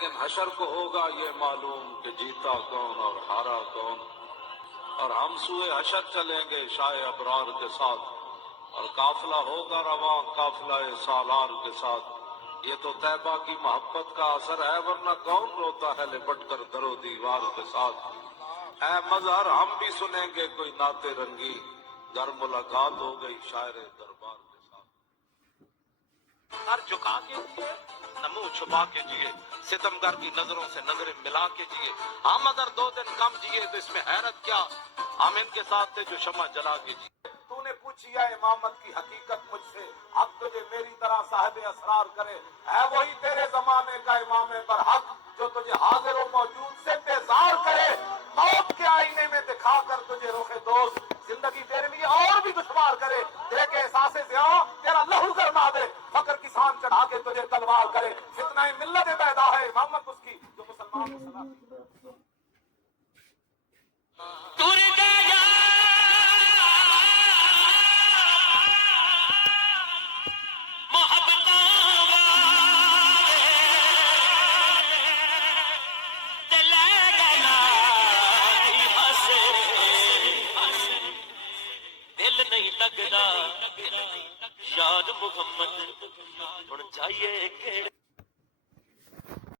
لیکن حشر کو ہوگا یہ معلوم کہ جیتا کون اور ہارا کون، اور ہم سوئے حشر چلیں گے شائع ابرار کے ساتھ، اور قافلہ ہوگا رواں قافلہ سالار کے ساتھ۔ یہ تو طیبہ کی محبت کا اثر ہے، ورنہ کون روتا ہے لپٹ کر در و دیوار کے ساتھ۔ اے مظہر ہم بھی سنیں گے کوئی نعت رنگی، گر ملاقات ہو گئی شاعر دربار کے ساتھ۔ سر جھکا کے جیے نہ منہ چھپا کے جیے، ستمگر کی نظروں سے نظریں ملا کے جیے۔ ہم اگر 2 دن کم جیے تو اس میں حیرت کیا، ہم ان کے ساتھ تھے جو شمع جلا کے جیے۔ تو نے پوچھی ہے امامت کی حقیقت مجھ سے، اب تجھے میری طرح صاحب اسرار کرے، ہے وہی تیرے زمانے کا امام برحق جو تجھے حاضر و موجود سے بیزار کرے، موت کے آئینے میں دکھا کر تجھے رخ دوست زندگی تیرے لیے اور بھی دشوار کرے، دیکھ احساس زیاں تیرا لہو گرما دے، فقر کسان چڑھا کے تجھے تلوار کرے۔ فتنہ ملت پیدا ہے امامت اس کی جو مسلمان کو سلا لگدا یار محمد ہن جائیے